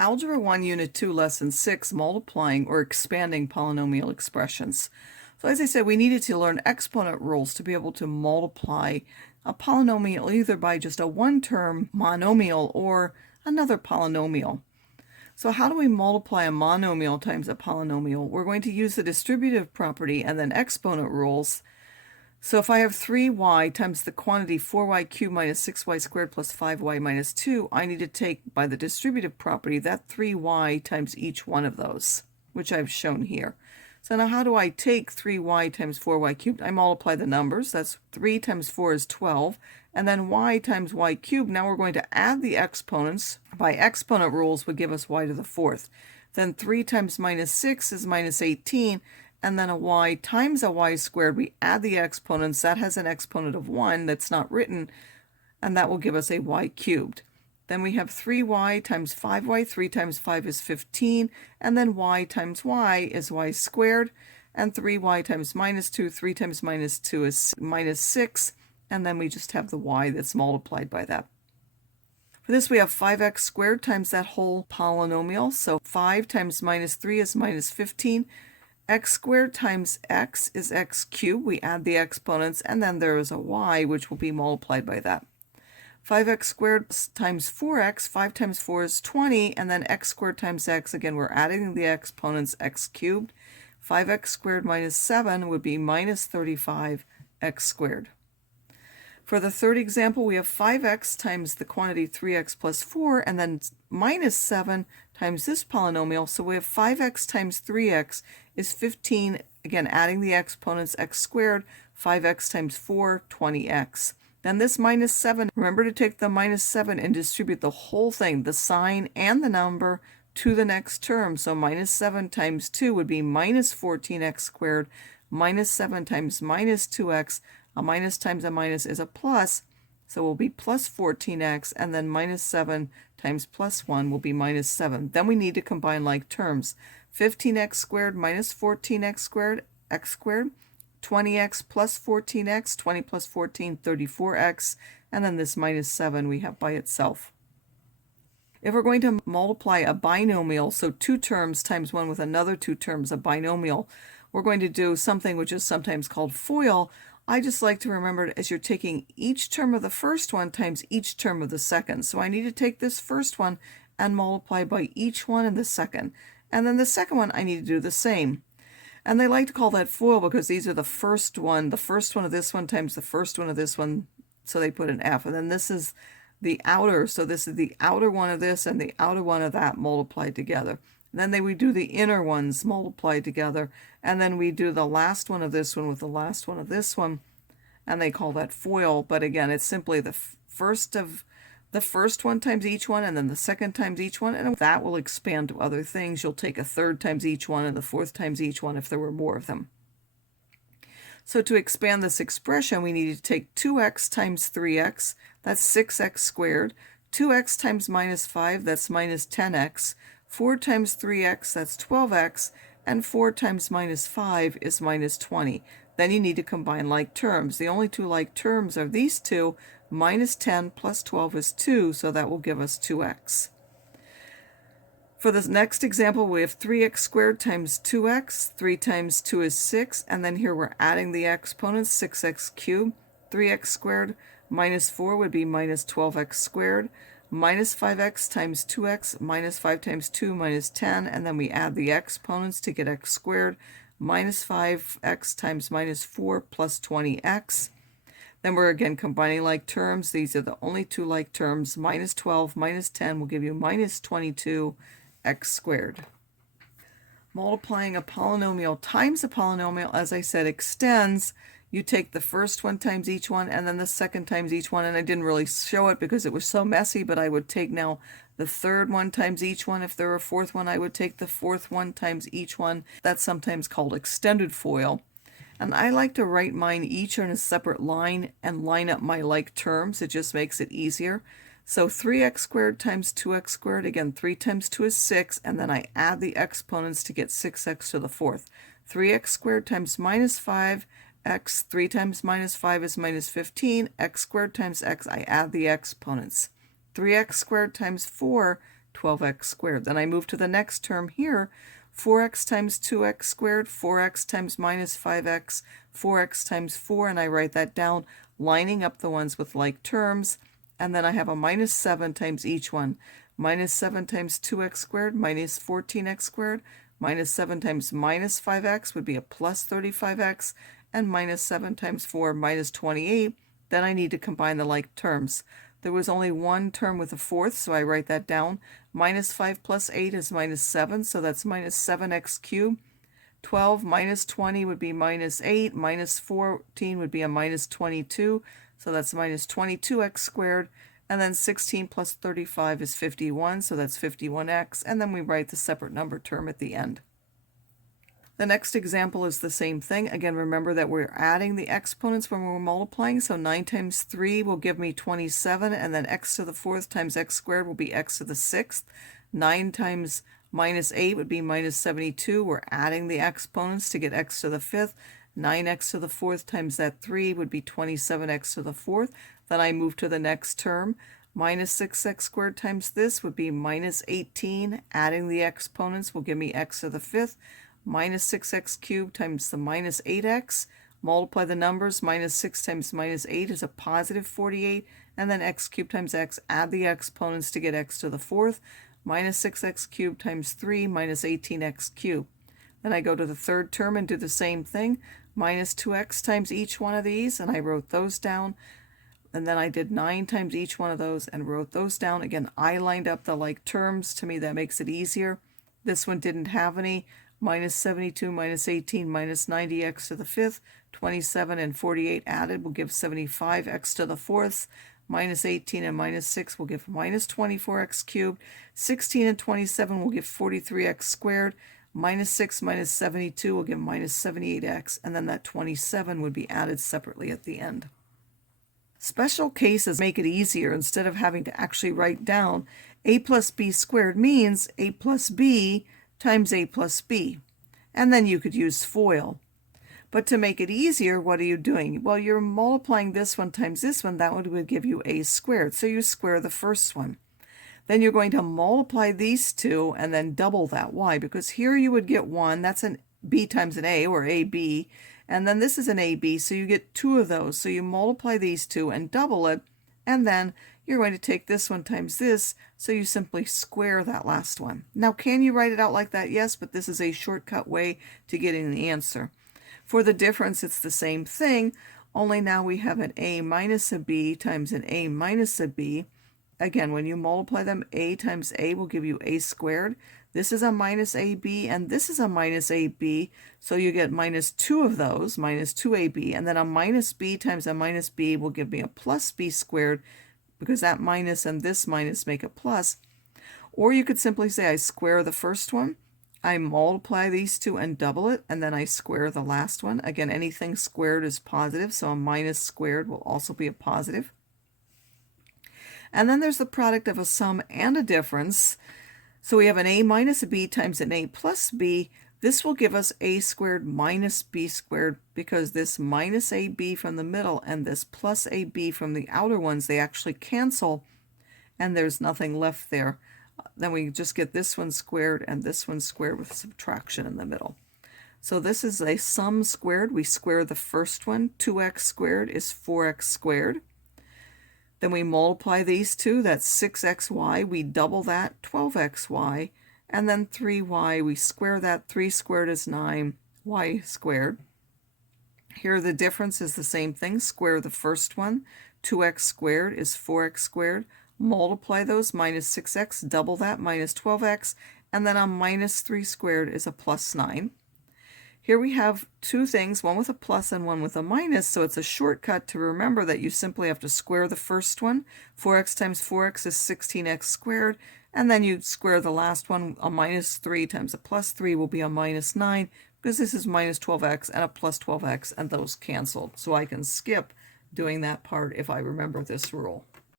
Algebra 1, Unit 2, Lesson 6, multiplying or expanding polynomial expressions. So as I said, we needed to learn exponent rules to be able to multiply a polynomial either by just a one-term monomial or another polynomial. So how do we multiply a monomial times a polynomial? We're going to use the distributive property and then exponent rules. So if I have 3y times the quantity 4y cubed minus 6y squared plus 5y minus 2, I need to take, by the distributive property, that 3y times each one of those, which I've shown here. So now how do I take 3y times 4y cubed? I multiply the numbers. That's 3 times 4 is 12. And then y times y cubed. Now we're going to add the exponents. By exponent rules would give us y to the fourth. Then 3 times minus 6 is minus 18. And then a y times a y squared, we add the exponents. That has an exponent of 1 that's not written, and that will give us a y cubed. Then we have 3y times 5y. 3 times 5 is 15, and then y times y is y squared, and 3y times minus 2. 3 times minus 2 is minus 6, and then we just have the y that's multiplied by that. For this, we have 5x squared times that whole polynomial. So 5 times minus 3 is minus 15. X squared times x is x cubed. We add the exponents, and then there is a y, which will be multiplied by that. 5x squared times 4x, 5 times 4 is 20, and then x squared times x, again, we're adding the exponents, x cubed. 5x squared minus 7 would be minus 35x squared. For the third example, we have 5x times the quantity 3x plus 4, and then minus 7 times this polynomial. So we have 5x times 3x is 15, again, adding the exponents, x squared, 5x times 4, 20x. Then this minus 7, remember to take the minus 7 and distribute the whole thing, the sign and the number, to the next term. So minus 7 times 2 would be minus 14x squared. Minus 7 times minus 2x. A minus times a minus is a plus, so it will be plus 14x, and then minus 7 times plus 1 will be minus 7. Then we need to combine like terms. 15x squared minus 14x squared, x squared. 20x plus 14x, 20 plus 14, 34x, and then this minus 7 we have by itself. If we're going to multiply a binomial, so two terms times one with another two terms, a binomial, we're going to do something which is sometimes called FOIL. I just like to remember as you're taking each term of the first one times each term of the second. So I need to take this first one and multiply by each one in the second. And then the second one I need to do the same. And they like to call that FOIL because these are the first one of this one times the first one of this one, so they put an F. And then this is the outer, so this is the outer one of this and the outer one of that multiplied together. Then we do the inner ones multiplied together, and then we do the last one of this one with the last one of this one, and they call that FOIL. But again, it's simply the first one times each one, and then the second times each one, and that will expand to other things. You'll take a third times each one and the fourth times each one if there were more of them. So to expand this expression, we need to take 2x times 3x, that's 6x squared. 2x times minus 5, that's minus 10x. 4 times 3x, that's 12x, and 4 times minus 5 is minus 20. Then you need to combine like terms. The only two like terms are these two. Minus 10 plus 12 is 2, so that will give us 2x. For this next example, we have 3x squared times 2x. 3 times 2 is 6, and then here we're adding the exponents, 6x cubed. 3x squared minus 4 would be minus 12x squared. Minus 5x times 2x, minus 5 times 2, minus 10, and then we add the exponents to get x squared. Minus 5x times minus 4 plus 20x. Then we're again combining like terms. These are the only two like terms. Minus 12 minus 10 will give you minus 22x squared. Multiplying a polynomial times a polynomial, as I said, extends. You take the first one times each one and then the second times each one, and I didn't really show it because it was so messy, but I would take now the third one times each one. If there were a fourth one, I would take the fourth one times each one. That's sometimes called extended FOIL. And I like to write mine each on a separate line and line up my like terms. It just makes it easier. So 3x squared times 2x squared, again 3 times 2 is 6, and then I add the exponents to get 6x to the fourth. 3x squared times minus 5x, 3 times minus 5 is minus 15, x squared times x, I add the exponents. 3x squared times 4, 12x squared. Then I move to the next term here, 4x times 2x squared, 4x times minus 5x, 4x times 4, and I write that down, lining up the ones with like terms, and then I have a minus 7 times each one. Minus 7 times 2x squared, minus 14x squared, minus 7 times minus 5x would be a plus 35x, and minus 7 times 4, minus 28. Then I need to combine the like terms. There was only one term with a fourth, so I write that down. Minus 5 plus 8 is minus 7, so that's minus 7x cubed. 12 minus 20 would be minus 8. Minus 14 would be a minus 22, so that's minus 22x squared. And then 16 plus 35 is 51, so that's 51x. And then we write the separate number term at the end. The next example is the same thing. Again, remember that we're adding the exponents when we're multiplying. So 9 times 3 will give me 27, and then x to the 4th times x squared will be x to the 6th. 9 times minus 8 would be minus 72. We're adding the exponents to get x to the 5th. 9x to the 4th times that 3 would be 27x to the 4th. Then I move to the next term. Minus 6x squared times this would be minus 18. Adding the exponents will give me x to the 5th. Minus 6x cubed times the minus 8x. Multiply the numbers. Minus 6 times minus 8 is a positive 48. And then x cubed times x. Add the exponents to get x to the 4th. Minus 6x cubed times 3 minus 18x cubed. Then I go to the third term and do the same thing. Minus 2x times each one of these, and I wrote those down. And then I did 9 times each one of those and wrote those down. Again, I lined up the like terms. To me, that makes it easier. This one didn't have any. Minus 72 minus 18 minus 90x to the 5th. 27 and 48 added will give 75x to the 4th. Minus 18 and minus 6 will give minus 24x cubed. 16 and 27 will give 43x squared. Minus 6 minus 72 will give minus 78x, and then that 27 would be added separately at the end. Special cases make it easier. Instead of having to actually write down a plus b squared means a plus b times a plus b. And then you could use FOIL. But to make it easier, what are you doing? Well, you're multiplying this one times this one. That would give you a squared. So you square the first one. Then you're going to multiply these two and then double that. Why? Because here you would get 1. That's an b times an a, or ab. And then this is an ab, so you get 2 of those. So you multiply these two and double it. And then you're going to take this one times this, so you simply square that last one. Now, can you write it out like that? Yes, but this is a shortcut way to getting the answer. For the difference, it's the same thing, only now we have an a minus a b times an a minus a b. Again, when you multiply them, a times a will give you a squared. This is a minus ab, and this is a minus ab, so you get minus 2 of those, minus 2ab, and then a minus b times a minus b will give me a plus b squared, because that minus and this minus make a plus. Or you could simply say I square the first one, I multiply these two and double it, and then I square the last one. Again, anything squared is positive, so a minus squared will also be a positive. And then there's the product of a sum and a difference. So we have an a minus a b times an a plus b. This will give us a squared minus b squared, because this minus ab from the middle and this plus ab from the outer ones, they actually cancel, and there's nothing left there. Then we just get this one squared and this one squared with subtraction in the middle. So this is a sum squared. We square the first one. 2x squared is 4x squared. Then we multiply these two. That's 6xy. We double that, 12xy. And then 3y, we square that. 3 squared is 9, y squared. Here the difference is the same thing. Square the first one. 2x squared is 4x squared. Multiply those, minus 6x, double that, minus 12x. And then a minus 3 squared is a plus 9. Here we have two things, one with a plus and one with a minus, so it's a shortcut to remember that you simply have to square the first one. 4x times 4x is 16x squared. And then you square the last one. A minus 3 times a plus 3 will be a minus 9, because this is minus 12x and a plus 12x, and those canceled. So I can skip doing that part if I remember this rule.